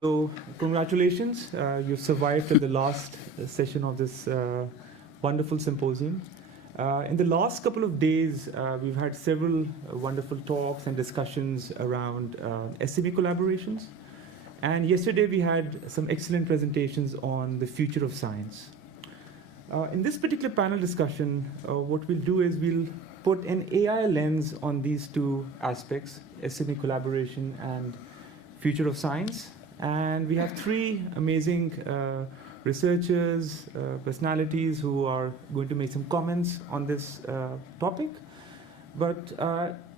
So, congratulations, you've survived to the last session of this wonderful symposium. In the last couple of days, we've had several wonderful talks and discussions around SME collaborations. And yesterday we had some excellent presentations on the future of science. In this particular panel discussion, what we'll do is we'll put an AI lens on these two aspects, SME collaboration and future of science. And we have three amazing researchers, personalities who are going to make some comments on this topic. But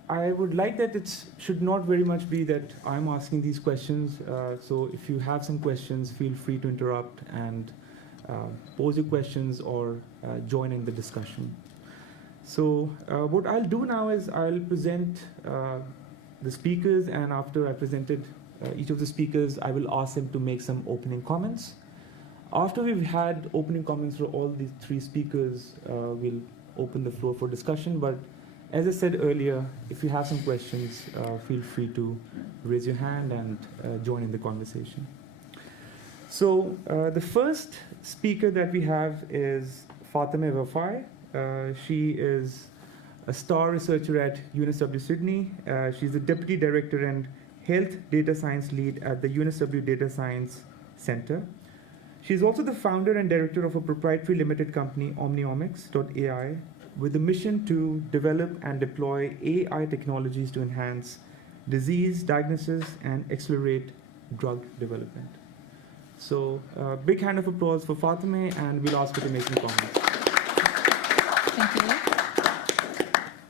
I would like that it should not very much be that I'm asking these questions. So if you have some questions, feel free to interrupt and pose your questions or join in the discussion. So what I'll do now is I'll present the speakers, and after I presented each of the speakers, I will ask them to make some opening comments. After we've had opening comments for all these three speakers, we'll open the floor for discussion. But as I said earlier, if you have some questions, feel free to raise your hand and join in the conversation. So the first speaker that we have is Fatima Vafai. She is a star researcher at UNSW Sydney. She's the Deputy Director and Health Data Science Lead at the UNSW Data Science Center. She's also the founder and director of a proprietary limited company, Omniomics.ai, with the mission to develop and deploy AI technologies to enhance disease diagnosis and accelerate drug development. So big hand of applause for Fatima, and we'll ask her to make some comments. Thank you.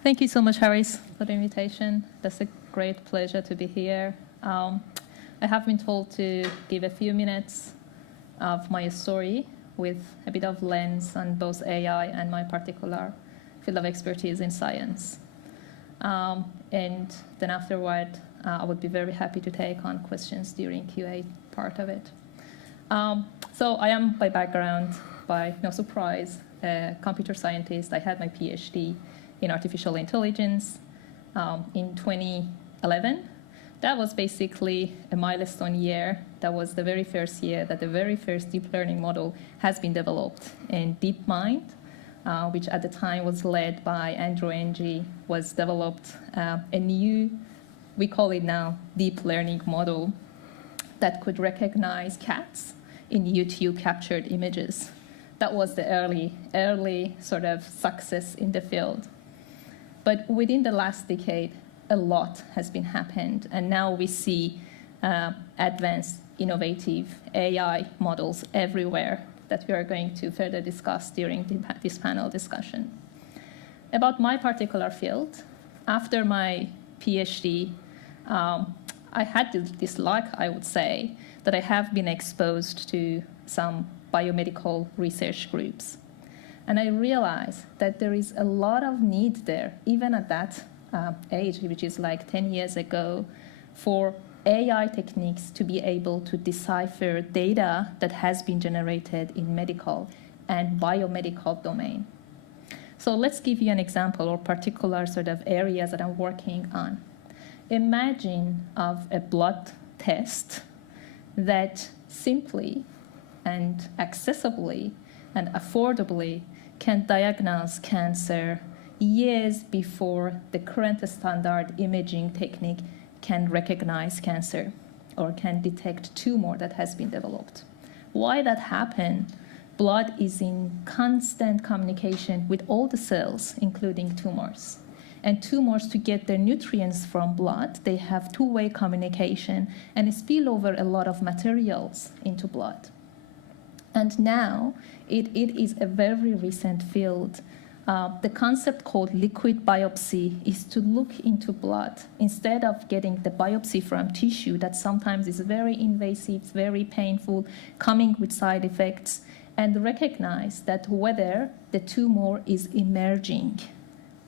Thank you so much, Haris, for the invitation. That's a great pleasure to be here. I have been told to give a few minutes of my story with a bit of lens on both AI and my particular field of expertise in science. And then afterward, I would be very happy to take on questions during QA part of it. So I am by background, by no surprise, a computer scientist. I had my PhD in artificial intelligence in 2011. That was basically a milestone year. That was the very first year that the very first deep learning model has been developed. And DeepMind, which at the time was led by Andrew Ng, was developed a new, we call it now, deep learning model that could recognize cats in YouTube captured images. That was the early sort of success in the field. But within the last decade, a lot has been happened, and now we see advanced, innovative AI models everywhere that we are going to further discuss during this panel discussion. About my particular field, after my PhD, I had this luck, I would say, that I have been exposed to some biomedical research groups. And I realized that there is a lot of need there, even at that age, which is like 10 years ago, for AI techniques to be able to decipher data that has been generated in medical and biomedical domain. So let's give you an example or particular sort of areas that I'm working on. Imagine of a blood test that simply and accessibly and affordably can diagnose cancer years before the current standard imaging technique can recognize cancer or can detect tumor that has been developed. Why that happen? Blood is in constant communication with all the cells, including tumors. And tumors, to get their nutrients from blood, they have two-way communication and spill over a lot of materials into blood. And now it is a very recent field. The concept called liquid biopsy is to look into blood instead of getting the biopsy from tissue that sometimes is very invasive, very painful, coming with side effects, and recognize that whether the tumor is emerging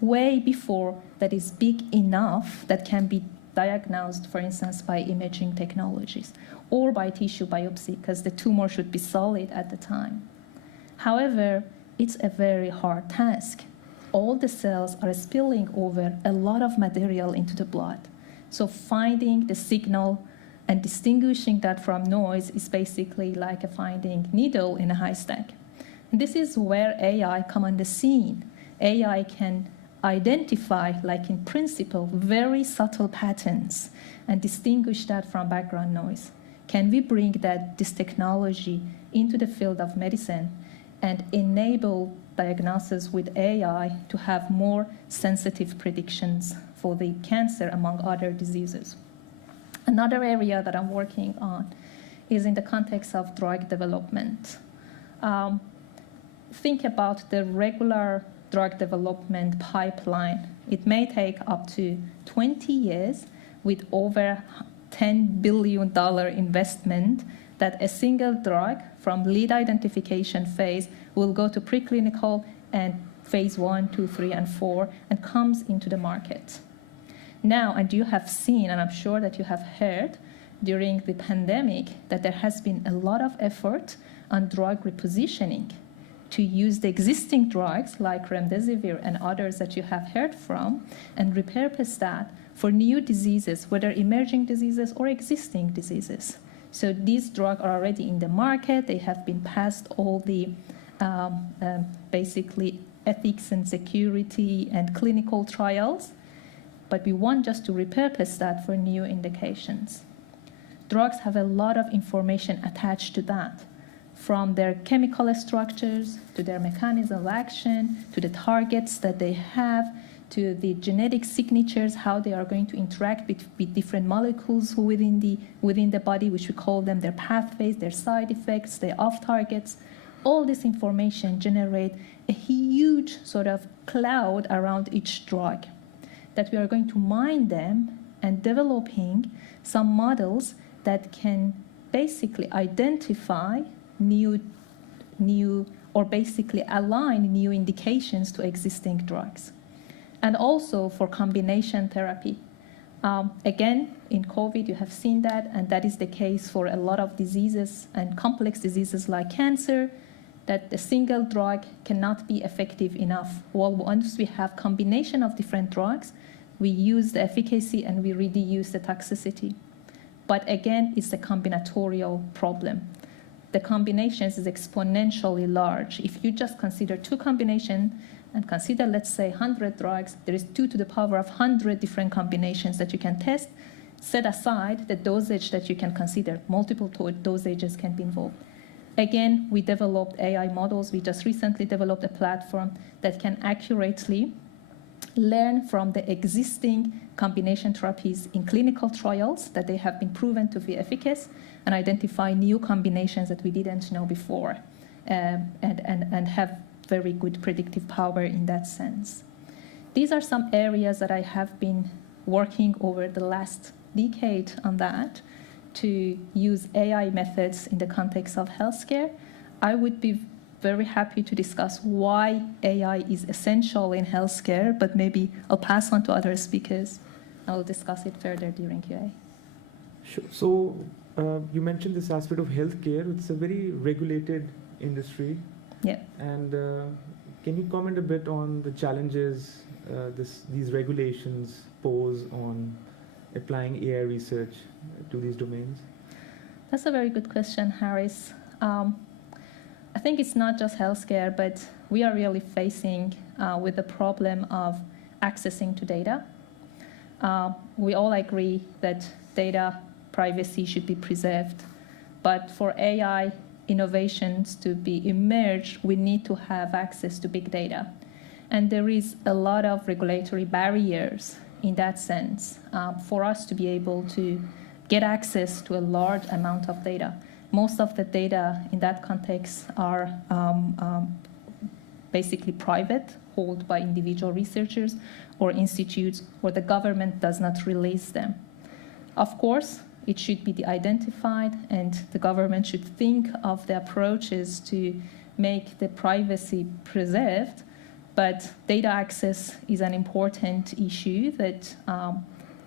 way before that is big enough that can be diagnosed, for instance, by imaging technologies or by tissue biopsy, because the tumor should be solid at the time. However, it's a very hard task. All the cells are spilling over a lot of material into the blood. So finding the signal And distinguishing that from noise is basically like finding needle in a haystack. And this is where AI come on the scene. AI can identify, like in principle, very subtle patterns and distinguish that from background noise. Can we bring this technology into the field of medicine and enable diagnosis with AI to have more sensitive predictions for the cancer among other diseases? Another area that I'm working on is in the context of drug development. Think about the regular drug development pipeline. It may take up to 20 years with over $10 billion investment that a single drug from lead identification phase will go to preclinical and phase 1, 2, 3, and 4 and comes into the market. Now, and you have seen, and I'm sure that you have heard during the pandemic, that there has been a lot of effort on drug repositioning to use the existing drugs like remdesivir and others that you have heard from and repurpose that for new diseases, whether emerging diseases or existing diseases. So these drugs are already in the market. They have been past all the basically ethics and security and clinical trials. But we want just to repurpose that for new indications. Drugs have a lot of information attached to that, from their chemical structures, to their mechanism of action, to the targets that they have, to the genetic signatures, how they are going to interact with different molecules within the body, which we call them their pathways, their side effects, their off-targets. All this information generate a huge sort of cloud around each drug, that we are going to mine them and developing some models that can basically identify new or basically align new indications to existing drugs. And also for combination therapy. Again, in COVID, you have seen that, and that is the case for a lot of diseases and complex diseases like cancer, that the single drug cannot be effective enough. Well, once we have combination of different drugs, we use the efficacy and we reduce the toxicity. But again, it's a combinatorial problem. The combinations is exponentially large. If you just consider 2 combinations and consider, let's say, 100 drugs, there is 2 to the power of 100 different combinations that you can test. Set aside the dosage that you can consider. Multiple dosages can be involved. Again, we developed AI models. We just recently developed a platform that can accurately learn from the existing combination therapies in clinical trials that they have been proven to be efficacious and identify new combinations that we didn't know before and have very good predictive power in that sense. These are some areas that I have been working over the last decade on that to use AI methods in the context of healthcare. I would be very happy to discuss why AI is essential in healthcare, but maybe I'll pass on to other speakers. I'll discuss it further during QA. Sure. So you mentioned this aspect of healthcare. It's a very regulated industry. Yeah. And can you comment a bit on the challenges these regulations pose on applying AI research to these domains? That's a very good question, Haris. I think it's not just healthcare, but we are really facing with the problem of accessing to data. We all agree that data privacy should be preserved, but for AI innovations to be emerged, we need to have access to big data. And there is a lot of regulatory barriers in that sense for us to be able to get access to a large amount of data. Most of the data in that context are basically private, held by individual researchers or institutes, where the government does not release them. Of course, it should be identified, and the government should think of the approaches to make the privacy preserved, but data access is an important issue that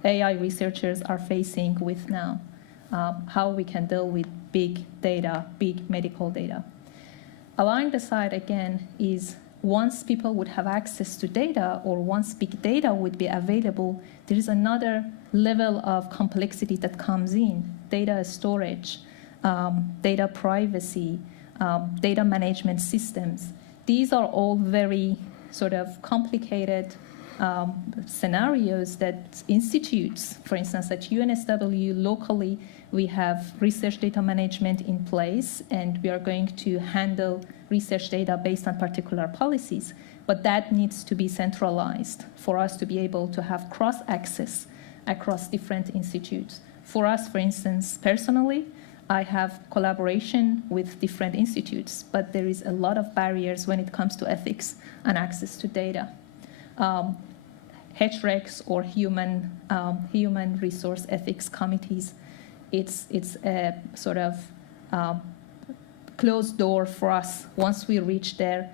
AI researchers are facing with now, how we can deal with big data, big medical data. Along the side, again, is once people would have access to data or once big data would be available, there is another level of complexity that comes in. data storage, data privacy, data management systems. These are all very sort of complicated scenarios that institutes, for instance, at UNSW locally, we have research data management in place, and we are going to handle research data based on particular policies. But that needs to be centralized for us to be able to have cross-access across different institutes. For us, for instance, personally, I have collaboration with different institutes, but there is a lot of barriers when it comes to ethics and access to data. HRECs or human resource ethics committees, it's a sort of closed door for us. Once we reach there,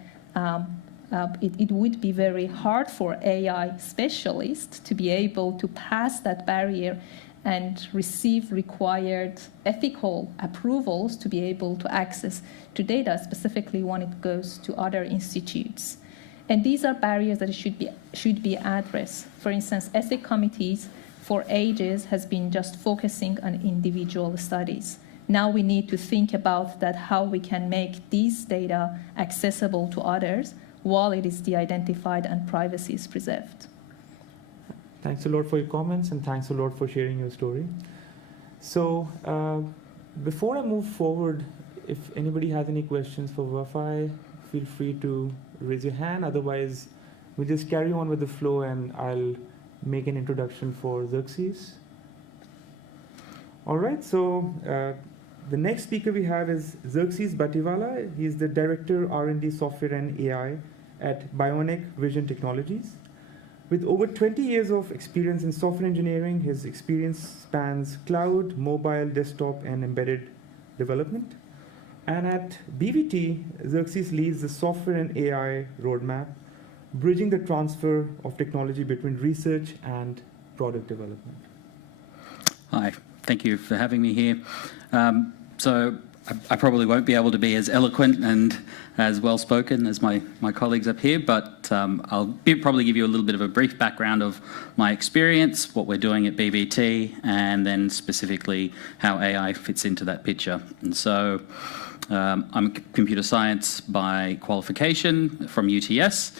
it would be very hard for AI specialists to be able to pass that barrier and receive required ethical approvals to be able to access to data, specifically when it goes to other institutes. And these are barriers that should be addressed. For instance, ethics committees for ages has been just focusing on individual studies. Now we need to think about that, how we can make these data accessible to others while it is de-identified and privacy is preserved. Thanks a lot for your comments, and thanks a lot for sharing your story. So before I move forward, if anybody has any questions for Vafaee, feel free to raise your hand. Otherwise, we'll just carry on with the flow, and I'll make an introduction for Xerxes. All right, so the next speaker we have is Xerxes Bativalla. He's the Director R&D Software and AI at Bionic Vision Technologies. With over 20 years of experience in software engineering, his experience spans cloud, mobile, desktop, and embedded development. And at BVT, Xerxes leads the software and AI roadmap, bridging the transfer of technology between research and product development. Hi, thank you for having me here. So I probably won't be able to be as eloquent and as well-spoken as my colleagues up here, but I'll probably give you a little bit of a brief background of my experience, what we're doing at BVT, and then specifically how AI fits into that picture. And so I'm a computer science by qualification from UTS,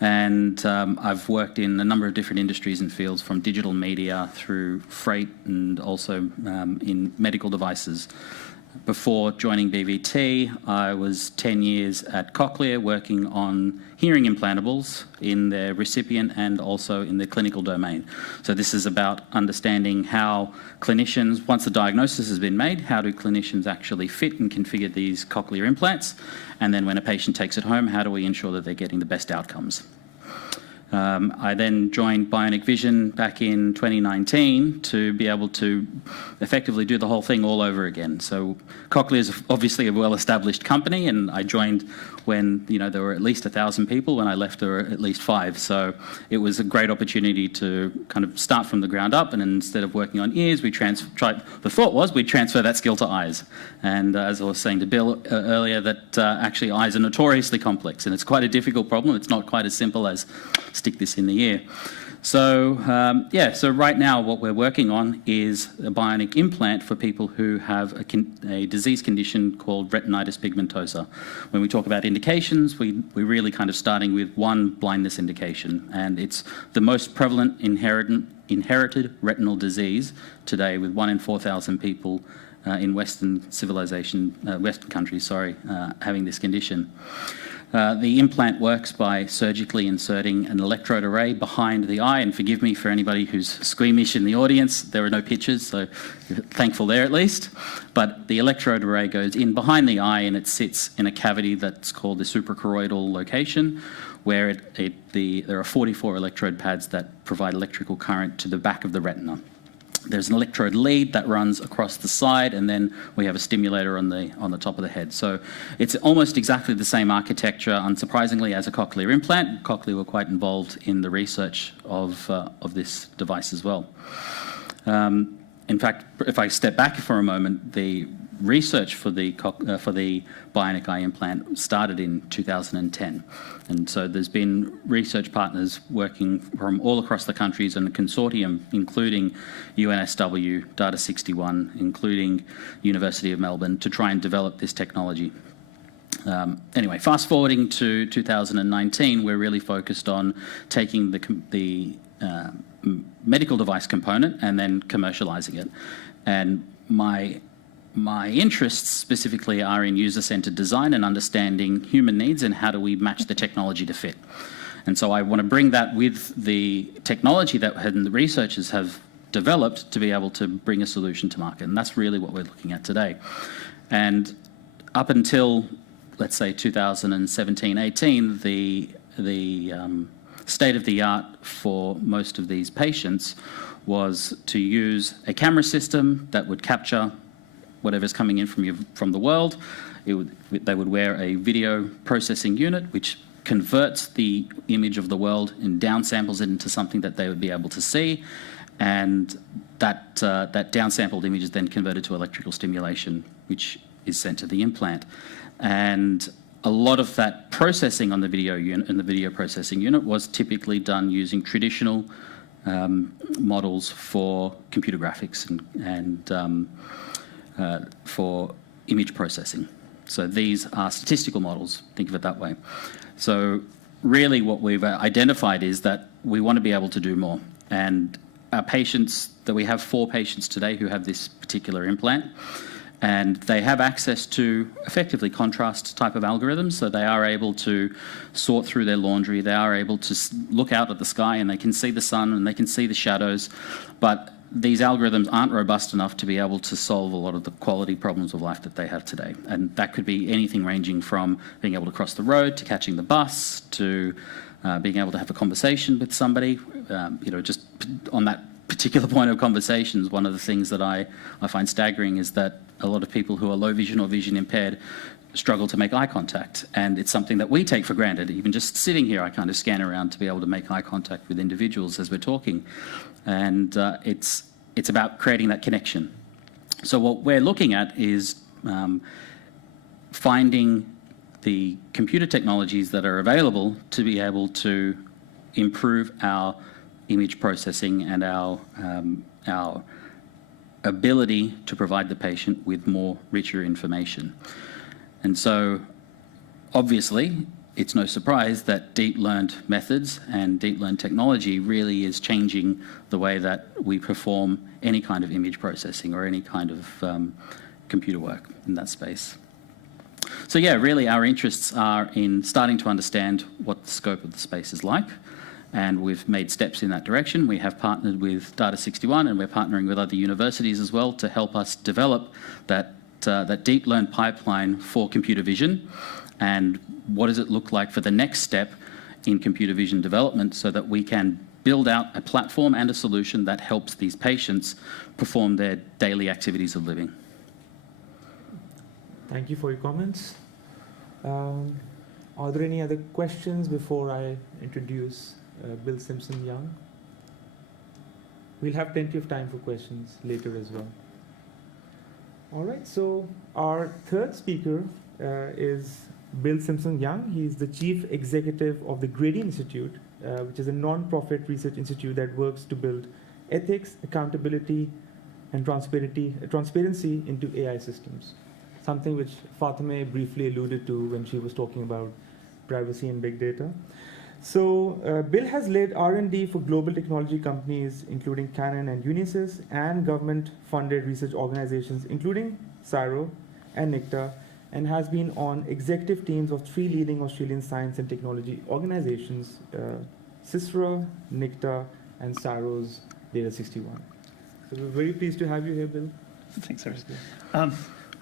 and I've worked in a number of different industries and fields, from digital media through freight and also in medical devices. Before joining BVT, I was 10 years at Cochlear working on hearing implantables in the recipient and also in the clinical domain. So this is about understanding how clinicians, once the diagnosis has been made, how do clinicians actually fit and configure these cochlear implants? And then when a patient takes it home, how do we ensure that they're getting the best outcomes? I then joined Bionic Vision back in 2019 to be able to effectively do the whole thing all over again. So Cochlear is obviously a well-established company, and I joined when there were at least 1,000 people. When I left, there were at least 5. So it was a great opportunity to kind of start from the ground up, and instead of working on ears, the thought was we'd transfer that skill to eyes. And as I was saying to Bill earlier, that actually eyes are notoriously complex, and it's quite a difficult problem. It's not quite as simple as stick this in the ear. So so right now what we're working on is a bionic implant for people who have a disease condition called retinitis pigmentosa. When we talk about indications, we're really kind of starting with one blindness indication, and it's the most prevalent inherited retinal disease today, with 1 in 4,000 people in Western countries, having this condition. The implant works by surgically inserting an electrode array behind the eye, and forgive me for anybody who's squeamish in the audience, there are no pictures, so you're thankful there at least. But the electrode array goes in behind the eye, and it sits in a cavity that's called the suprachoroidal location, where there are 44 electrode pads that provide electrical current to the back of the retina. There's an electrode lead that runs across the side, and then we have a stimulator on the top of the head. So it's almost exactly the same architecture, unsurprisingly, as a cochlear implant. Cochlear were quite involved in the research of this device as well. In fact, if I step back for a moment, research for the Bionic Eye Implant started in 2010. And so there's been research partners working from all across the countries and a consortium, including UNSW, Data61, including University of Melbourne, to try and develop this technology. Anyway, fast forwarding to 2019, we're really focused on taking the medical device component and then commercializing it. And my interests specifically are in user-centered design and understanding human needs and how do we match the technology to fit. And so I want to bring that with the technology that the researchers have developed to be able to bring a solution to market. And that's really what we're looking at today. And up until, let's say, 2017-18, the state of the art for most of these patients was to use a camera system that would capture whatever's coming in from the world. They would wear a video processing unit, which converts the image of the world and downsamples it into something that they would be able to see. And that downsampled image is then converted to electrical stimulation, which is sent to the implant. And a lot of that processing on the video unit and the video processing unit was typically done using traditional models for computer graphics and for image processing. So these are statistical models, think of it that way. So really what we've identified is that we want to be able to do more. And our patients, that we have 4 patients today who have this particular implant, and they have access to effectively contrast type of algorithms, so they are able to sort through their laundry, they are able to look out at the sky and they can see the sun and they can see the shadows, but these algorithms aren't robust enough to be able to solve a lot of the quality problems of life that they have today. And that could be anything ranging from being able to cross the road, to catching the bus, to being able to have a conversation with somebody. Just on that particular point of conversations, one of the things that I find staggering is that a lot of people who are low vision or vision impaired struggle to make eye contact. And it's something that we take for granted. Even just sitting here, I kind of scan around to be able to make eye contact with individuals as we're talking. And it's about creating that connection. So what we're looking at is finding the computer technologies that are available to be able to improve our image processing and our ability to provide the patient with more richer information. And so obviously it's no surprise that deep learned methods and deep learned technology really is changing the way that we perform any kind of image processing or any kind of computer work in that space. So yeah, really our interests are in starting to understand what the scope of the space is like, and we've made steps in that direction. We have partnered with Data61 and we're partnering with other universities as well to help us develop that deep learn pipeline for computer vision, and what does it look like for the next step in computer vision development so that we can build out a platform and a solution that helps these patients perform their daily activities of living. Thank you for your comments. Are there any other questions before I introduce Bill Simpson-Young? We'll have plenty of time for questions later as well. All right, so our third speaker is Bill Simpson-Young. He's the Chief Executive of the Grady Institute, which is a non-profit research institute that works to build ethics, accountability, and transparency into AI systems, something which Fatima briefly alluded to when she was talking about privacy and big data. So Bill has led R&D for global technology companies, including Canon and Unisys, and government-funded research organizations, including CSIRO and NICTA, and has been on executive teams of 3 leading Australian science and technology organizations, CSIRO, NICTA, and CSIRO's Data61. So we're very pleased to have you here, Bill. Thanks, Haris.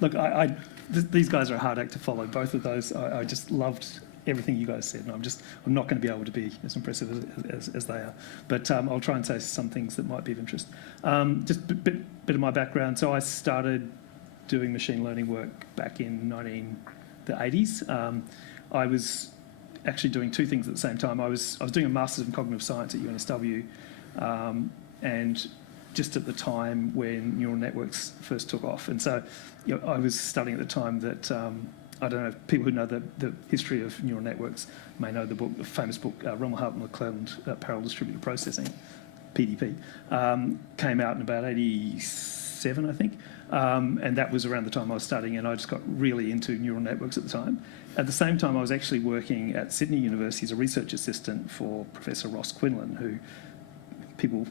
Look, these guys are a hard act to follow. Both of those, I just loved everything you guys said, and I'm not going to be able to be as impressive as they are. But I'll try and say some things that might be of interest. Just a bit of my background. So I started doing machine learning work back in the 80s. I was actually doing 2 things at the same time. I was doing a Master's in Cognitive Science at UNSW, and just at the time when neural networks first took off. And so I was studying at the time that, I don't know, if people who know the history of neural networks may know the famous book, Rommel Hart and McClelland, Parallel Distributed Processing, PDP, came out in about 87, I think. And that was around the time I was studying, and I just got really into neural networks at the time. At the same time, I was actually working at Sydney University as a research assistant for Professor Ross Quinlan, who people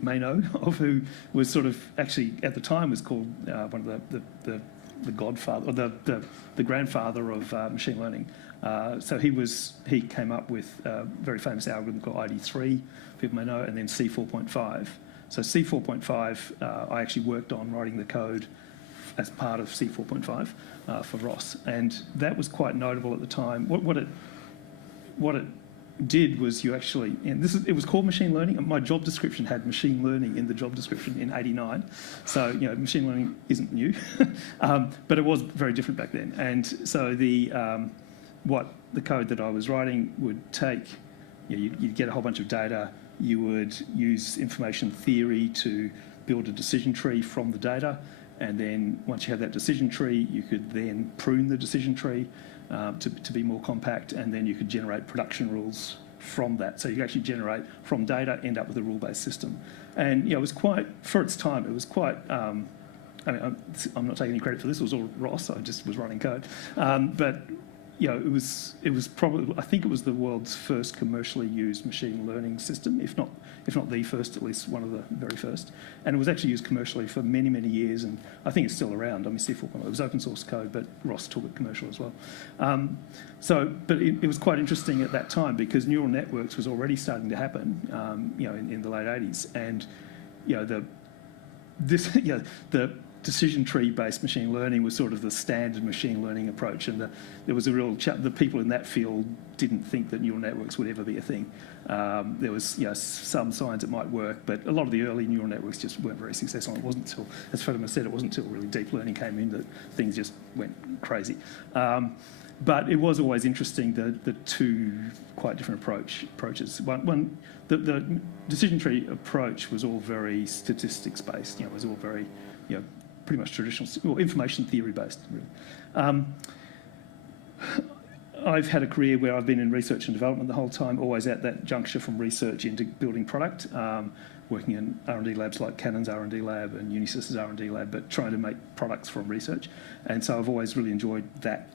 may know of, who was sort of actually at the time was called one of the godfather, or the grandfather of machine learning. So he came up with a very famous algorithm called ID3, people may know, and then C4.5. So C4.5, I actually worked on writing the code as part of C4.5 for Ross, and that was quite notable at the time. What it did was you actually, and it was called machine learning, and my job description had machine learning in the job description in '89. So machine learning isn't new, but it was very different back then. And so what the code that I was writing would take, you'd get a whole bunch of data. You would use information theory to build a decision tree from the data, and then once you have that decision tree, you could then prune the decision tree to be more compact, and then you could generate production rules from that. So you could actually generate from data, end up with a rule-based system. And it was quite, for its time, it was quite, I mean, I'm not taking any credit for this, it was all Ross, I just was writing code. But it was probably, I think it was the world's first commercially used machine learning system, if not the first, at least one of the very first. And it was actually used commercially for many, many years, and I think it's still around. I mean, C4.0, it was open source code, but Ross took it commercial as well. But it was quite interesting at that time because neural networks was already starting to happen, in the late 80s, and the decision tree-based machine learning was sort of the standard machine learning approach, and there was a real the people in that field didn't think that neural networks would ever be a thing. There was some signs it might work, but a lot of the early neural networks just weren't very successful. It wasn't until, as Fatima said, it wasn't until really deep learning came in that things just went crazy. But it was always interesting, the two quite different approaches. One, the decision tree approach was all very statistics-based. It was all very, pretty much traditional, information theory-based, really. I've had a career where I've been in research and development the whole time, always at that juncture from research into building product, working in R&D labs like Canon's R&D lab and Unisys's R&D lab, but trying to make products from research. And so I've always really enjoyed that,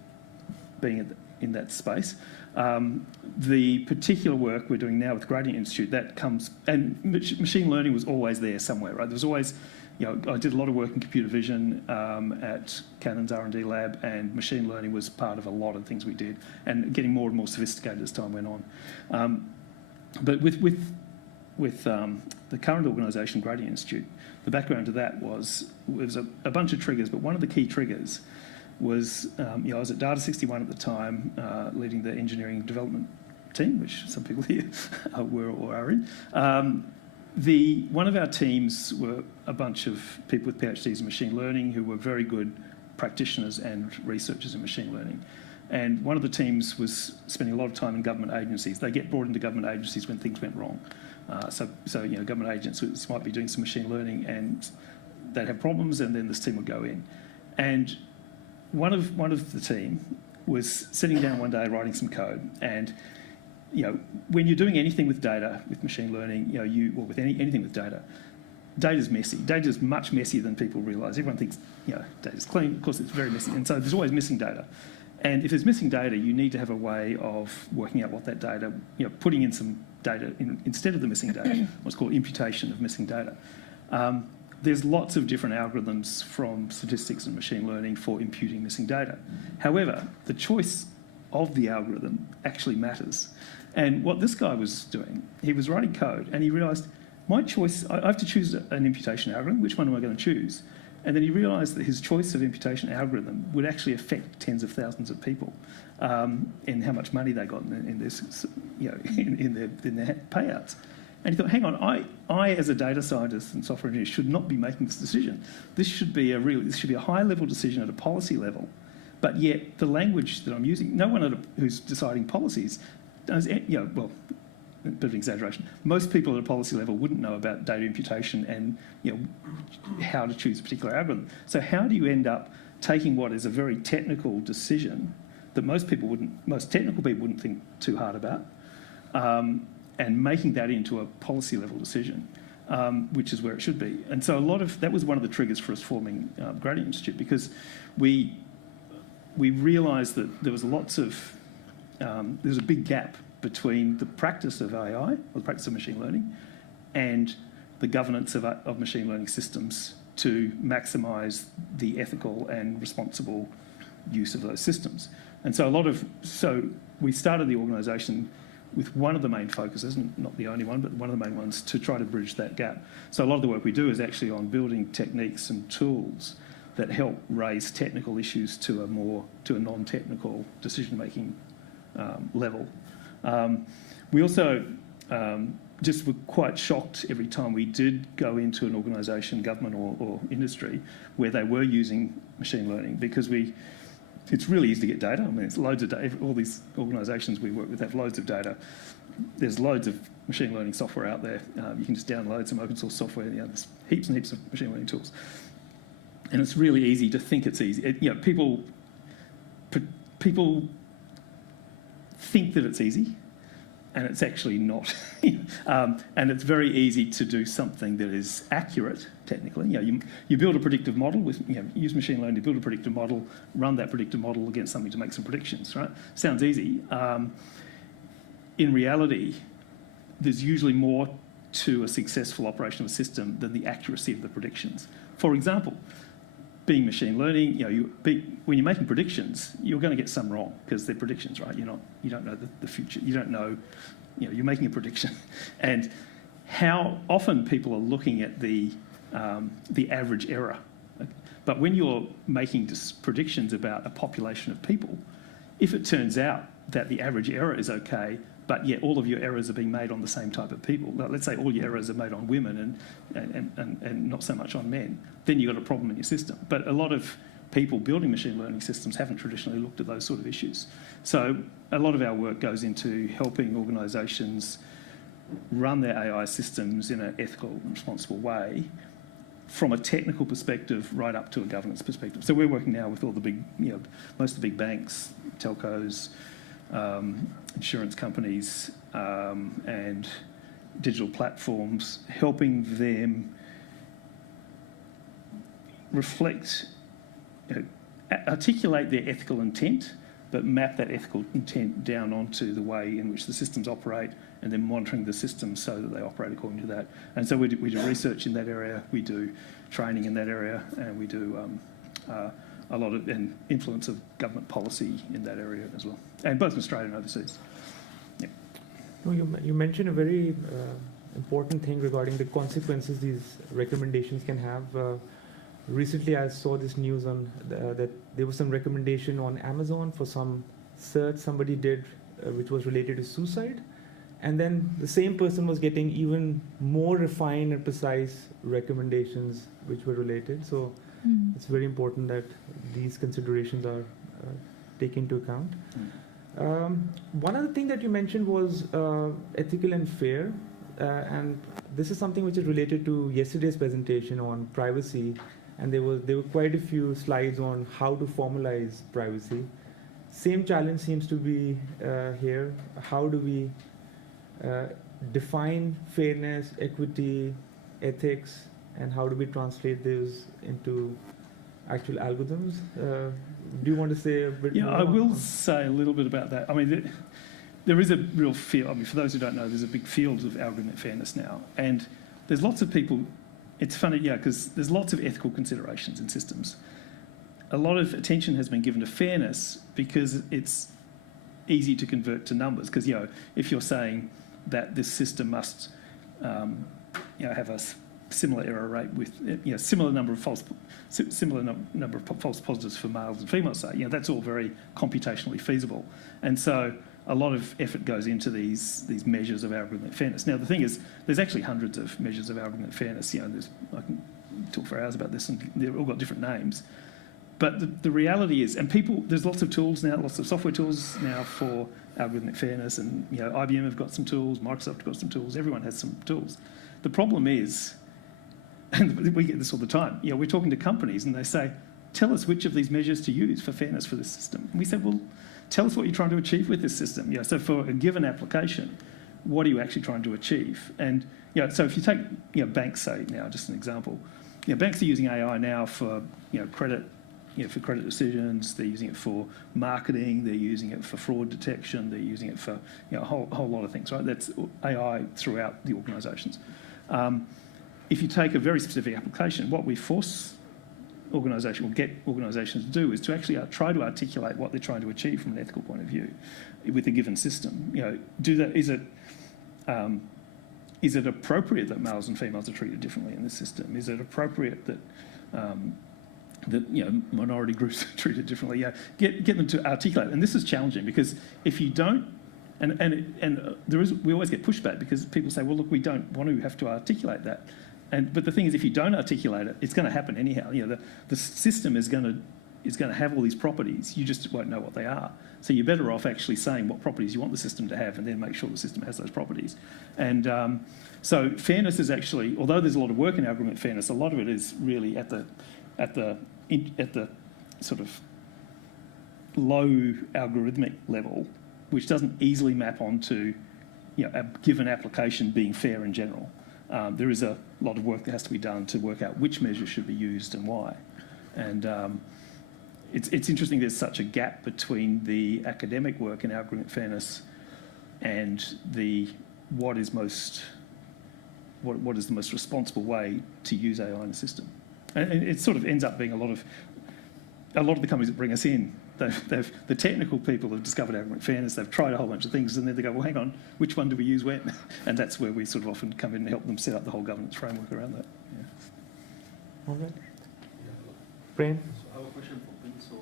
being in that space. The particular work we're doing now with Gradient Institute, that comes, and machine learning was always there somewhere, right? There was always, I did a lot of work in computer vision at Canon's R&D lab, and machine learning was part of a lot of things we did, and getting more and more sophisticated as time went on. But with the current organisation, Gradient Institute, the background to that was a bunch of triggers, but one of the key triggers was, I was at Data 61 at the time, leading the engineering development team, which some people here were or are in. One of our teams were a bunch of people with PhDs in machine learning who were very good practitioners and researchers in machine learning. And one of the teams was spending a lot of time in government agencies. They get brought into government agencies when things went wrong. So government agencies might be doing some machine learning and they'd have problems, and then this team would go in. And one of the team was sitting down one day writing some code, and when you're doing anything with data, with machine learning, with anything with data, data's messy. Data's much messier than people realise. Everyone thinks, data's clean. Of course, it's very messy, and so there's always missing data. And if there's missing data, you need to have a way of working out what that data, putting in some data instead of the missing data, what's called imputation of missing data. There's lots of different algorithms from statistics and machine learning for imputing missing data. However, the choice of the algorithm actually matters. And what this guy was doing, he was writing code, and he realised, my choice, I have to choose an imputation algorithm. Which one am I going to choose? And then he realised that his choice of imputation algorithm would actually affect tens of thousands of people in how much money they got in their payouts. And he thought, hang on, I as a data scientist and software engineer should not be making this decision. This should be a high-level decision at a policy level. But yet the language that I'm using, no one who's deciding policies does, a bit of exaggeration. Most people at a policy level wouldn't know about data imputation and how to choose a particular algorithm. So how do you end up taking what is a very technical decision that most technical people wouldn't think too hard about, and making that into a policy level decision, which is where it should be. And so that was one of the triggers for us forming Gradient Institute, because we realised that there was there's a big gap between the practice of AI, or the practice of machine learning, and the governance of machine learning systems to maximise the ethical and responsible use of those systems. And so we started the organisation with one of the main focuses, not the only one, but one of the main ones, to try to bridge that gap. So a lot of the work we do is actually on building techniques and tools that help raise technical issues to a non-technical decision-making level. We also just were quite shocked every time we did go into an organisation, government or industry, where they were using machine learning, because it's really easy to get data. I mean, it's loads of data. All these organisations we work with have loads of data. There's loads of machine learning software out there. You can just download some open source software. There's heaps and heaps of machine learning tools. And it's really easy to think it's easy. People think that it's easy, and it's actually not. And it's very easy to do something that is accurate technically. You build a predictive model with, use machine learning to build a predictive model, run that predictive model against something to make some predictions, right? Sounds easy. In reality, there's usually more to a successful operation of a system than the accuracy of the predictions. For example, being machine learning, when you're making predictions, you're going to get some wrong because they're predictions, right? You don't know the future. You don't know, you're making a prediction. And how often people are looking at the average error. But when you're making predictions about a population of people, if it turns out that the average error is okay, but yet all of your errors are being made on the same type of people, let's say all your errors are made on women and not so much on men, then you've got a problem in your system. But a lot of people building machine learning systems haven't traditionally looked at those sort of issues. So a lot of our work goes into helping organisations run their AI systems in an ethical and responsible way, from a technical perspective right up to a governance perspective. So we're working now with all the big, most of the big banks, telcos, insurance companies, and digital platforms, helping them reflect, articulate their ethical intent, but map that ethical intent down onto the way in which the systems operate, and then monitoring the systems so that they operate according to that. And so we do research in that area, we do training in that area, and we do a lot of influence of government policy in that area as well, and both in Australia and overseas. Yeah. No, you mentioned a very important thing regarding the consequences these recommendations can have. Recently, I saw this news on that there was some recommendation on Amazon for some search somebody did, which was related to suicide, and then the same person was getting even more refined and precise recommendations which were related. So it's very important that these considerations are taken into account. One other thing that you mentioned was ethical and fair, and this is something which is related to yesterday's presentation on privacy, and there were quite a few slides on how to formalize privacy. Same challenge seems to be here. How do we define fairness, equity, ethics, and how do we translate those into actual algorithms? Do you want to say a bit more? Yeah, I will say a little bit about that. I mean, there is a real field. I mean, for those who don't know, there's a big field of algorithmic fairness now. And there's lots of people, it's funny, because there's lots of ethical considerations in systems. A lot of attention has been given to fairness because it's easy to convert to numbers. Because, if you're saying that this system must, have a similar error rate with, similar number of false positives for males and females, say, that's all very computationally feasible. And so a lot of effort goes into these measures of algorithmic fairness. Now, the thing is, there's actually hundreds of measures of algorithmic fairness. I can talk for hours about this, and they've all got different names. But the reality is, and people, there's lots of tools now, lots of software tools now for algorithmic fairness, and IBM have got some tools, Microsoft have got some tools, everyone has some tools. The problem is, and we get this all the time, we're talking to companies and they say, tell us which of these measures to use for fairness for this system. And we say, well, tell us what you're trying to achieve with this system. So for a given application, what are you actually trying to achieve? And so if you take banks, say now, just an example, banks are using AI now for credit, for credit decisions. They're using it for marketing. They're using it for fraud detection. They're using it for a whole lot of things. Right? That's AI throughout the organisations. If you take a very specific application, what we force organisations or get organisations to do is to actually try to articulate what they're trying to achieve from an ethical point of view with a given system. Is it appropriate that males and females are treated differently in this system? Is it appropriate that minority groups are treated differently? Get them to articulate. And this is challenging because if you don't, we always get pushback because people say, well, look, we don't want to have to articulate that. But the thing is, if you don't articulate it, it's going to happen anyhow. The system is going to have all these properties. You just won't know what they are. So you're better off actually saying what properties you want the system to have, and then make sure the system has those properties. And so fairness is actually, although there's a lot of work in algorithmic fairness, a lot of it is really at the sort of low algorithmic level, which doesn't easily map onto a given application being fair in general. There is a lot of work that has to be done to work out which measures should be used and why. And it's interesting there's such a gap between the academic work in algorithmic fairness and what is the most responsible way to use AI in a system. And it sort of ends up being a lot of the companies that bring us in, the technical people have discovered algorithmic fairness, they've tried a whole bunch of things, and then they go, well, hang on, which one do we use when? And that's where we sort of often come in and help them set up the whole governance framework around that. All right. Brain? So I have a question for Bill. So,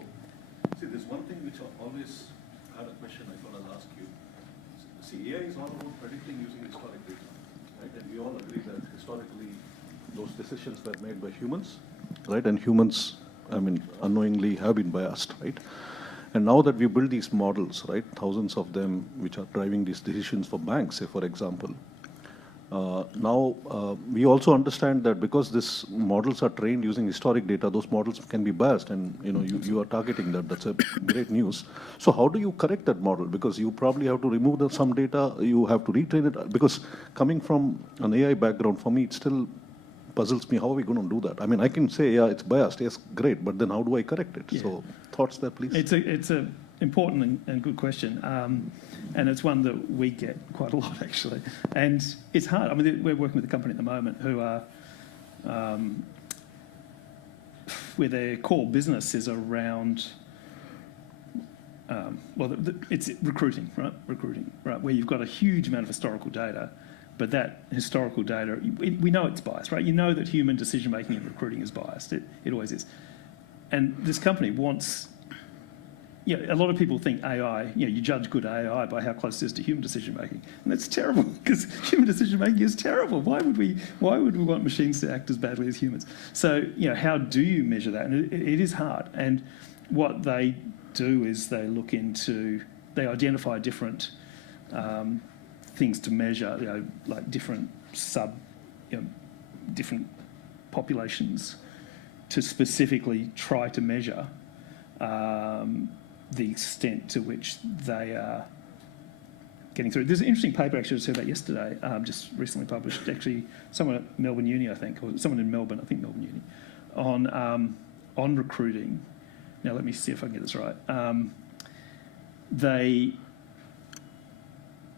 see, there's one thing which I always had a question I thought I'll ask you. See, AI is all about predicting using historic data, right? And we all agree that historically those decisions were made by humans, right? And humans, unknowingly have been biased, right? And now that we build these models, right, thousands of them which are driving these decisions for banks, say, for example, we also understand that because these models are trained using historic data, those models can be biased, and you are targeting that. That's a great news. So how do you correct that model? Because you probably have to remove some data, you have to retrain it. Because coming from an AI background, for me, it still puzzles me. How are we going to do that? I can say, yeah, it's biased. Yes, great. But then how do I correct it? Yeah. So thoughts there, please. It's a important and good question. And it's one that we get quite a lot, actually. And it's hard. We're working with a company at the moment who are, where their core business is around, it's recruiting, right? Recruiting, right? Where you've got a huge amount of historical data, but that historical data, we know it's biased, right? You know that human decision-making in recruiting is biased. It always is. And this company wants... a lot of people think AI, you judge good AI by how close it is to human decision-making. And that's terrible, because human decision-making is terrible. Why would we want machines to act as badly as humans? So, how do you measure that? And it is hard. And what they do is they identify different things to measure, like different different populations to specifically try to measure the extent to which they are getting through. There's an interesting paper actually I just heard about yesterday, just recently published, actually someone at Melbourne Uni, I think, or someone in Melbourne, I think Melbourne Uni, on recruiting. Now let me see if I can get this right. They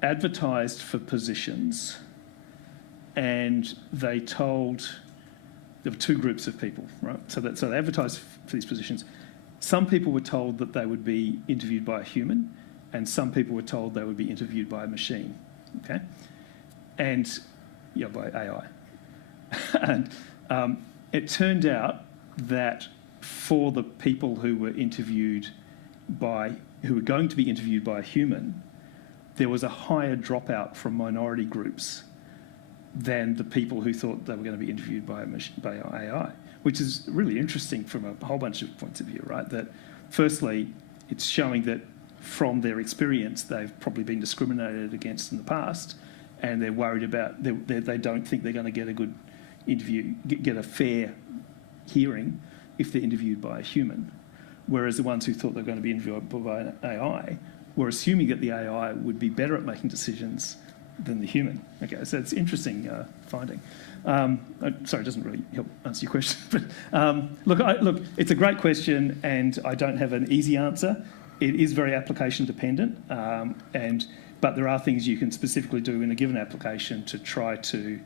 advertised for positions, and they told, there were two groups of people, right? So they advertised for these positions. Some people were told that they would be interviewed by a human, and some people were told they would be interviewed by a machine, okay? And, by AI. And it turned out that for the people who were going to be interviewed by a human, there was a higher dropout from minority groups than the people who thought they were going to be interviewed by AI, which is really interesting from a whole bunch of points of view, right? That firstly, it's showing that from their experience, they've probably been discriminated against in the past, and they're worried about, they don't think they're going to get a good interview, get a fair hearing if they're interviewed by a human. Whereas the ones who thought they were going to be interviewed by an AI were assuming that the AI would be better at making decisions than the human. Okay, so it's interesting finding. Sorry, it doesn't really help answer your question. But look, it's a great question, and I don't have an easy answer. It is very application dependent, but there are things you can specifically do in a given application to try to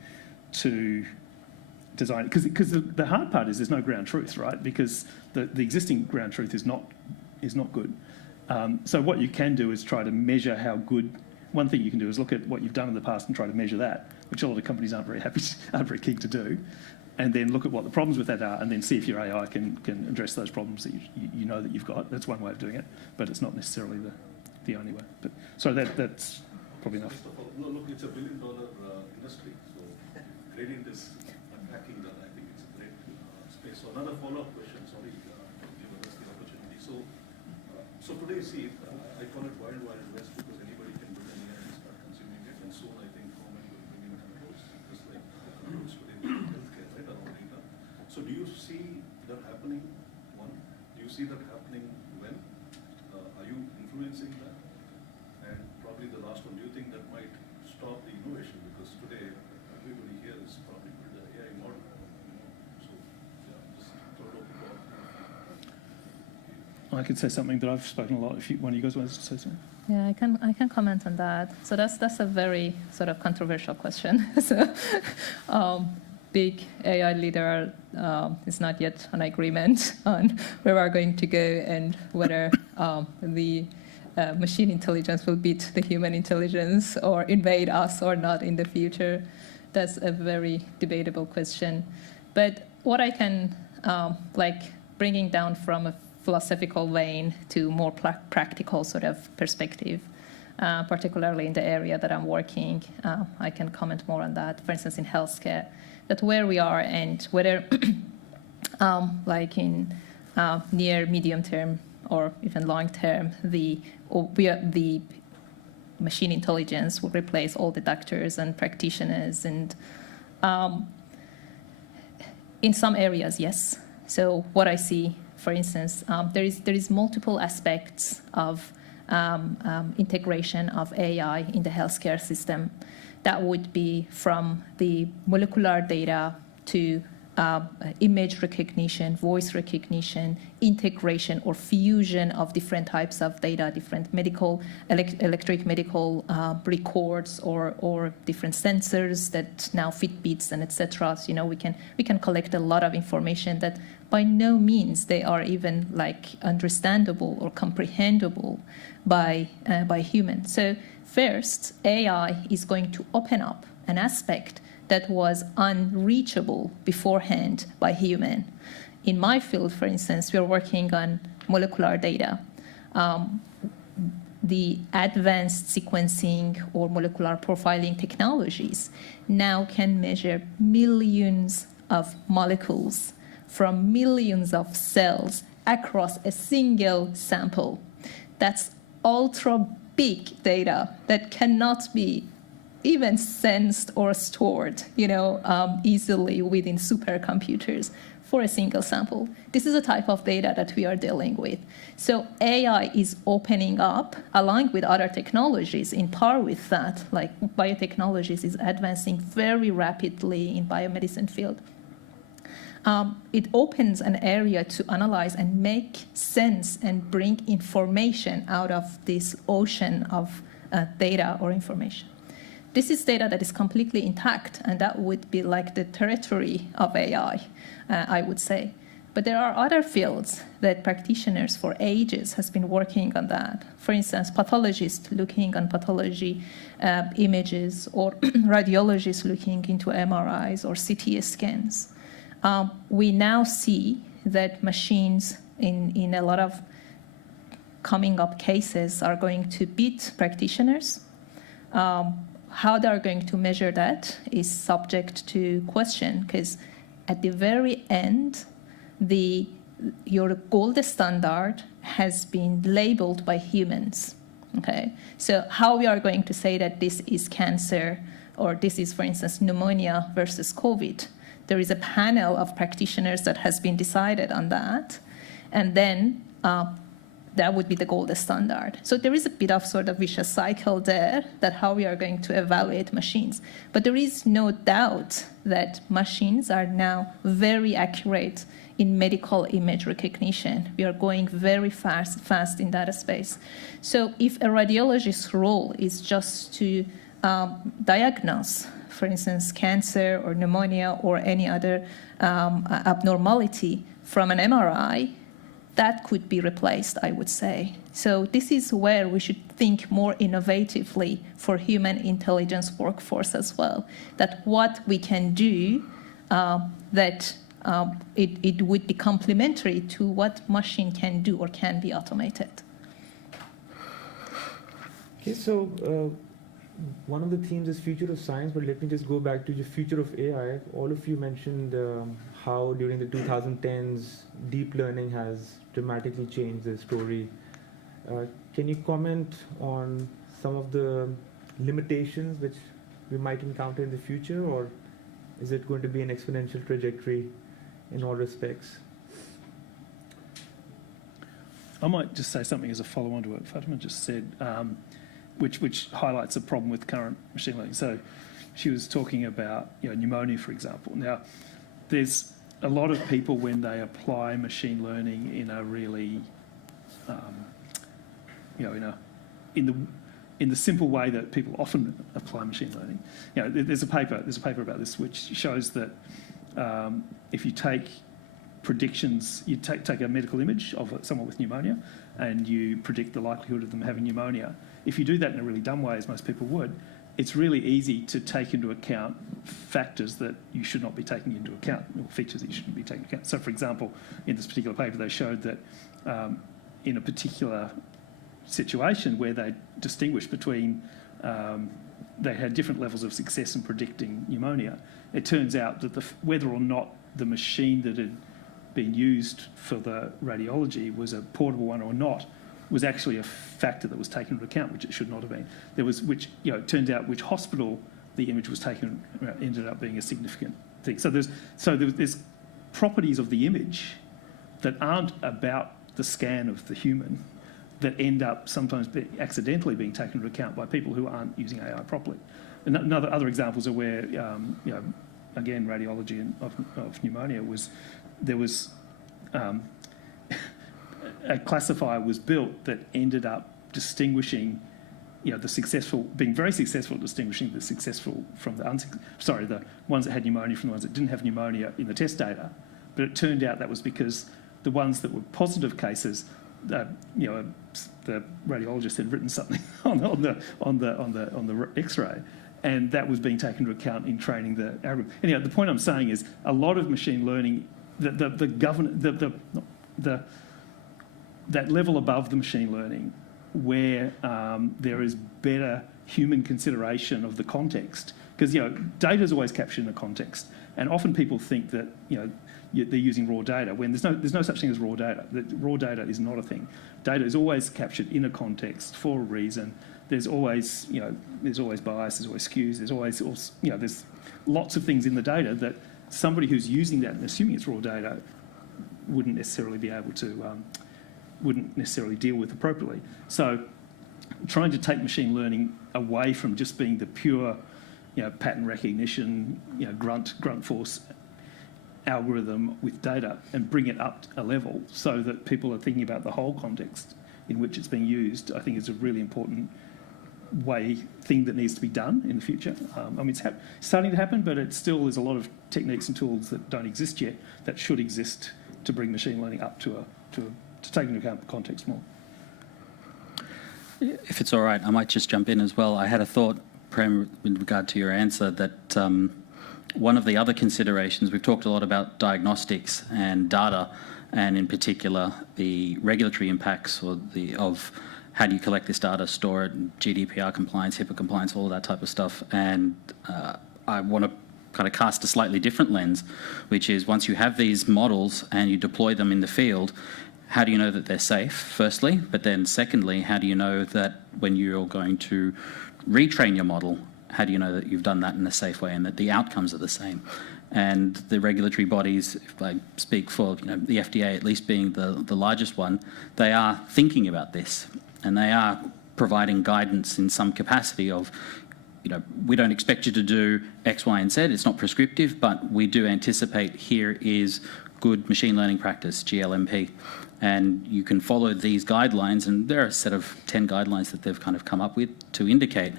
design it. Because the hard part is there's no ground truth, right? Because the existing ground truth is not good. So what you can do is try to measure how good. One thing you can do is look at what you've done in the past and try to measure that, which a lot of companies aren't very keen to do, and then look at what the problems with that are, and then see if your AI can address those problems that you know that you've got. That's one way of doing it, but it's not necessarily the only way. But so that's probably enough. First of all, look, it's $1 billion industry, so gradient is unpacking that. I think it's a great space. So another follow-up question. Sorry, give us the opportunity. So today, see, I call it Wild Wild West because anybody can build an AI and start consuming it, and soon I think government will bring in controls, just like controls today in healthcare, right, around data. So do you see that happening? One, do you see that happening when? Are you influencing that? And probably the last one, do you think that might stop the innovation? Because today everybody here is probably build an AI model, So yeah, just throw it open door. I could say something, but I've spoken a lot. If one of you guys wants to say something. Yeah, I can comment on that. So that's a very sort of controversial question. So, big AI leader is not yet on agreement on where we're going to go and whether the machine intelligence will beat the human intelligence or invade us or not in the future. That's a very debatable question. But what I can bringing down from a philosophical vein to more practical sort of perspective, particularly in the area that I'm working. I can comment more on that. For instance, in healthcare, that where we are and whether in near, medium term, or even long term, the machine intelligence will replace all the doctors and practitioners. And in some areas, yes. So what I see, for instance, there is multiple aspects of integration of AI in the healthcare system. That would be from the molecular data to image recognition, voice recognition, integration or fusion of different types of data, different medical, electric medical records or different sensors that now Fitbits and etc. So, we can collect a lot of information that by no means they are even understandable or comprehensible by humans. So first, AI is going to open up an aspect that was unreachable beforehand by human. In my field, for instance, we're working on molecular data. The advanced sequencing or molecular profiling technologies now can measure millions of molecules from millions of cells across a single sample. That's ultra big data that cannot be even sensed or stored, easily within supercomputers for a single sample. This is a type of data that we are dealing with. So AI is opening up, along with other technologies in par with that, like biotechnologies is advancing very rapidly in biomedicine field. It opens an area to analyze and make sense and bring information out of this ocean of data or information. This is data that is completely intact, and that would be like the territory of AI, I would say. But there are other fields that practitioners for ages has been working on that. For instance, pathologists looking on pathology images, or radiologists looking into MRIs or CT scans. We now see that machines in a lot of coming up cases are going to beat practitioners. How they're going to measure that is subject to question, because at the very end, your gold standard has been labeled by humans. Okay, so how we are going to say that this is cancer or this is, for instance, pneumonia versus COVID? There is a panel of practitioners that has been decided on that, and then that would be the gold standard. So there is a bit of sort of vicious cycle there that how we are going to evaluate machines. But there is no doubt that machines are now very accurate in medical image recognition. We are going very fast in that space. So if a radiologist's role is just to diagnose, for instance, cancer or pneumonia or any other abnormality from an MRI, that could be replaced, I would say. So this is where we should think more innovatively for human intelligence workforce as well, that what we can do that it would be complementary to what machine can do or can be automated. Okay, so one of the themes is future of science, but let me just go back to the future of AI. All of you mentioned how during the 2010s, deep learning has dramatically changed the story. Can you comment on some of the limitations which we might encounter in the future, or is it going to be an exponential trajectory in all respects? I might just say something as a follow-on to what Fatima just said, which highlights a problem with current machine learning. So she was talking about pneumonia, for example. Now, there's a lot of people when they apply machine learning in a really, in the simple way that people often apply machine learning. There's a paper about this which shows that if you take predictions, you take a medical image of someone with pneumonia and you predict the likelihood of them having pneumonia. If you do that in a really dumb way, as most people would, it's really easy to take into account factors that you should not be taking into account, or features that you shouldn't be taking into account. So, for example, in this particular paper, they showed that in a particular situation where they distinguished between, they had different levels of success in predicting pneumonia, it turns out that whether or not the machine that had been used for the radiology was a portable one or not was actually a factor that was taken into account, which it should not have been. There was, which it turns out which hospital the image was taken ended up being a significant thing. So there's properties of the image that aren't about the scan of the human that end up sometimes accidentally being taken into account by people who aren't using AI properly. And other examples are where again, radiology of pneumonia was there was. A classifier was built that ended up distinguishing, the successful, being very successful at distinguishing the successful from the the ones that had pneumonia from the ones that didn't have pneumonia in the test data. But it turned out that was because the ones that were positive cases, the radiologist had written something on the X-ray, and that was being taken into account in training the algorithm. Anyhow, the point I'm saying is a lot of machine learning, that level above the machine learning where there is better human consideration of the context, because data is always captured in a context, and often people think that they're using raw data when there's no such thing as raw data. Raw data is not a thing. Data is always captured in a context for a reason. There's always bias, there's always skews, there's lots of things in the data that somebody who's using that and assuming it's raw data wouldn't necessarily be able to wouldn't necessarily deal with appropriately. So trying to take machine learning away from just being the pure pattern recognition, grunt force algorithm with data and bring it up a level so that people are thinking about the whole context in which it's being used, I think is a really important thing that needs to be done in the future. It's starting to happen, but it still is a lot of techniques and tools that don't exist yet that should exist to bring machine learning up to take into account the context more. If it's all right, I might just jump in as well. I had a thought, Prem, with regard to your answer, that one of the other considerations, we've talked a lot about diagnostics and data, and in particular the regulatory impacts of how do you collect this data, store it, GDPR compliance, HIPAA compliance, all of that type of stuff. And I want to kind of cast a slightly different lens, which is once you have these models and you deploy them in the field, how do you know that they're safe, firstly? But then secondly, how do you know that when you're going to retrain your model, how do you know that you've done that in a safe way and that the outcomes are the same? And the regulatory bodies, if I speak for the FDA at least being the largest one, they are thinking about this, and they are providing guidance in some capacity of, we don't expect you to do X, Y, and Z. It's not prescriptive, but we do anticipate here is good machine learning practice, GLMP. And you can follow these guidelines, and there are a set of 10 guidelines that they've kind of come up with to indicate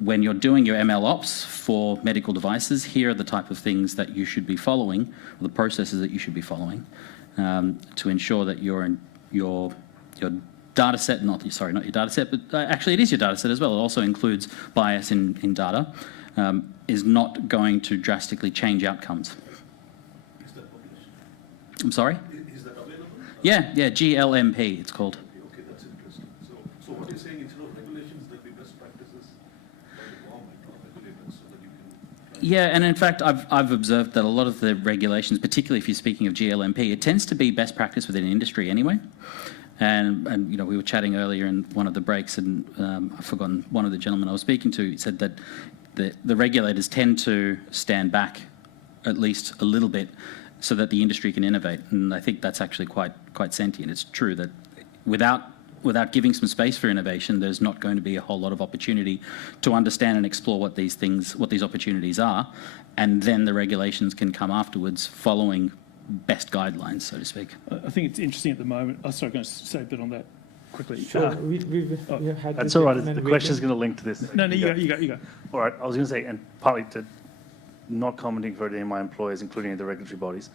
when you're doing your ML ops for medical devices, here are the type of things that you should be following, or the processes that you should be following, to ensure that your data set, not your data set, but actually it is your data set as well. It also includes bias in data, is not going to drastically change outcomes. Is that published? I'm sorry? Is that available? Yeah, GLMP it's called. Okay, that's interesting. So what you're saying, instead of regulations, there'll be best practices by the government or regulators so that you can... Yeah, and in fact, I've observed that a lot of the regulations, particularly if you're speaking of GLMP, it tends to be best practice within industry anyway. And we were chatting earlier in one of the breaks, and I've forgotten one of the gentlemen I was speaking to said that the regulators tend to stand back at least a little bit so that the industry can innovate. And I think that's actually quite sentient. It's true that without giving some space for innovation, there's not going to be a whole lot of opportunity to understand and explore what these opportunities are, and then the regulations can come afterwards following best guidelines, so to speak. I think it's interesting at the moment. Oh, sorry, I'm going to say a bit on that quickly. Sure. We have had That's this all right. gentleman The question is waiting. going to link to this. No, you go. All right. I was going to say, and partly to not commenting for any of my employers, including the regulatory bodies,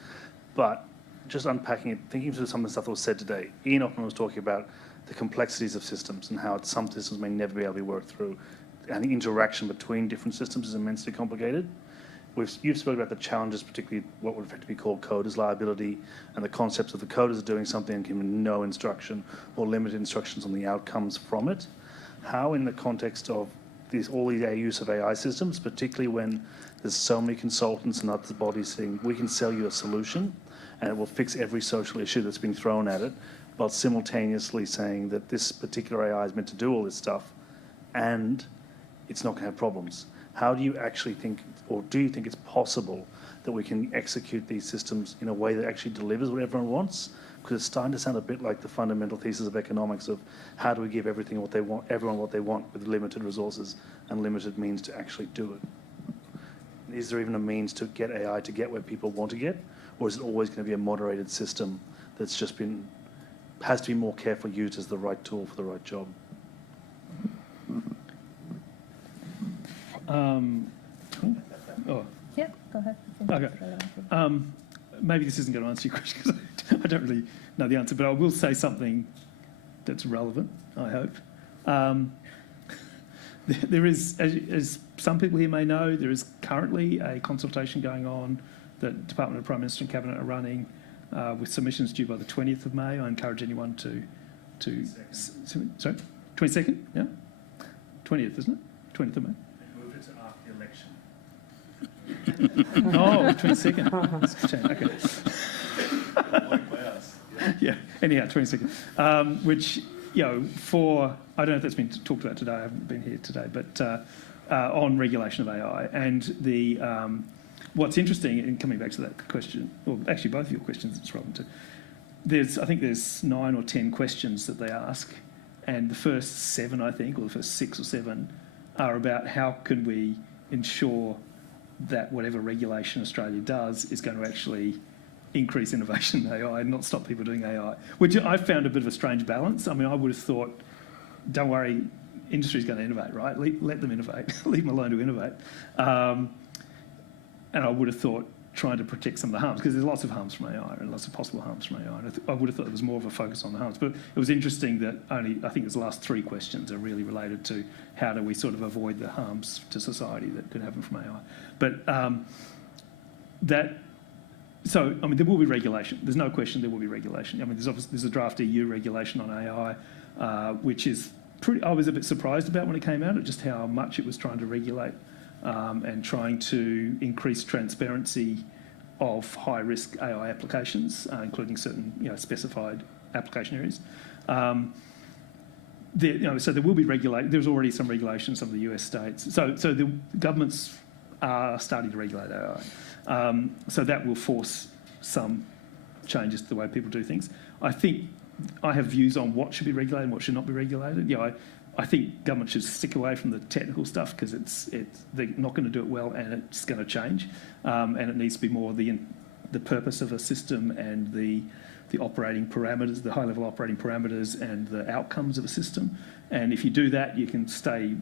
but just unpacking it, thinking through some of the stuff that was said today. Ian Ockman was talking about the complexities of systems and how some systems may never be able to be worked through, and the interaction between different systems is immensely complicated. You've spoken about the challenges, particularly what would effectively be called coders liability, and the concepts of the coders are doing something and giving no instruction or limited instructions on the outcomes from it. How, in the context of all the use of AI systems, particularly when there's so many consultants and other bodies saying, we can sell you a solution and it will fix every social issue that's been thrown at it, while simultaneously saying that this particular AI is meant to do all this stuff and it's not going to have problems. How do you actually think, or do you think it's possible that we can execute these systems in a way that actually delivers what everyone wants? Because it's starting to sound a bit like the fundamental thesis of economics of how do we give everything what they want, everyone what they want with limited resources and limited means to actually do it. Is there even a means to get AI to get where people want to get? Or is it always going to be a moderated system that's just has to be more carefully used as the right tool for the right job? Yeah, go ahead. Okay. Maybe this isn't going to answer your question because I don't really know the answer, but I will say something that's relevant, I hope. There is, as some people here may know, there is currently a consultation going on that Department of Prime Minister and Cabinet are running with submissions due by the 20th of May. I encourage anyone to sorry, 22nd? Yeah? 20th, isn't it? 20th of May. Move it to after the election. Oh, 22nd. Okay. Yeah, anyhow, 22nd. Which, I don't know if that's been talked about today, I haven't been here today, but on regulation of AI. And what's interesting, in coming back to that question, or actually both of your questions, it's relevant to, I think there's 9 or 10 questions that they ask, and the first 7, I think, or the first 6 or 7, are about how can we ensure that whatever regulation Australia does is going to actually increase innovation in AI and not stop people doing AI, which I found a bit of a strange balance. I mean, I would have thought, don't worry, industry's going to innovate, right? Let them innovate, leave them alone to innovate. And I would have thought trying to protect some of the harms, because there's lots of harms from AI and lots of possible harms from AI. And I would have thought there was more of a focus on the harms. But it was interesting that I think the last 3 questions are really related to how do we sort of avoid the harms to society that could happen from AI. But so, I mean, there will be regulation. There's no question there will be regulation. I mean, there's a draft EU regulation on AI, which is I was a bit surprised about when it came out, at just how much it was trying to regulate and trying to increase transparency of high-risk AI applications, including certain specified application areas. So there will be there's already some regulation in some of the US states. So the governments are starting to regulate AI. So that will force some changes to the way people do things. I think I have views on what should be regulated and what should not be regulated. I think government should stick away from the technical stuff because they're not going to do it well and it's going to change. And it needs to be more the purpose of a system and the operating parameters, the high-level operating parameters and the outcomes of a system. And if you do that, you can stay.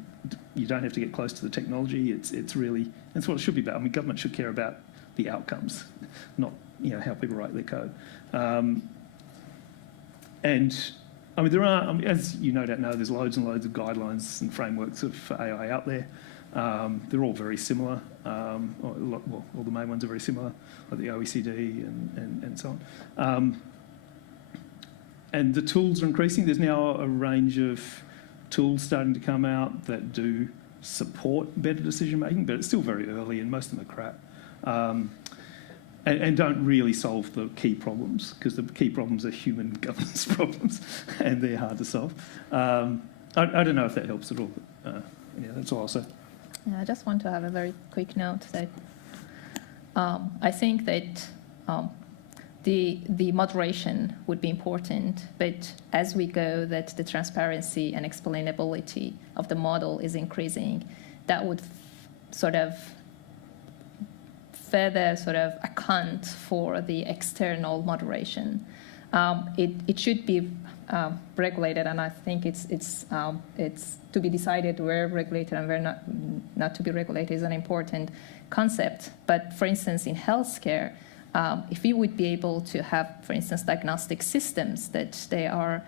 You don't have to get close to the technology. It's really that's what it should be about. I mean, government should care about the outcomes, not how people write their code. And I mean, there are, as you no doubt know, there's loads and loads of guidelines and frameworks for AI out there. They're all very similar. All the main ones are very similar, like the OECD and so on. And the tools are increasing. There's now a range of tools starting to come out that do support better decision making, but it's still very early and most of them are crap. And don't really solve the key problems, because the key problems are human governance problems and they're hard to solve. I don't know if that helps at all, but that's all I'll say. Yeah, I just want to have a very quick note that I think that the moderation would be important, but as we go, that the transparency and explainability of the model is increasing, that would further account for the external moderation. It should be regulated, and I think it's to be decided where regulated and where not to be regulated is an important concept. But for instance, in healthcare, if we would be able to have, for instance, diagnostic systems that they are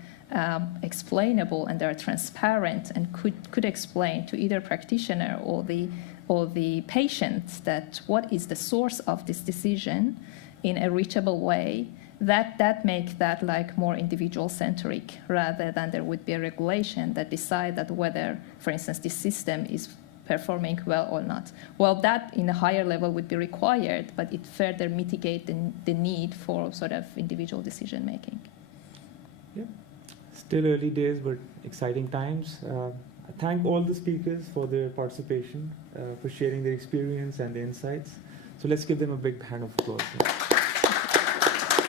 explainable and they are transparent and could explain to either practitioner or the patient that what is the source of this decision in a reachable way, that make that like more individual centric, rather than there would be a regulation that decide that whether, for instance, this system is performing well or not. Well, that in a higher level would be required, but it further mitigate the need for individual decision making. Yeah, still early days, but exciting times. I thank all the speakers for their participation, for sharing their experience and their insights. So let's give them a big hand of applause.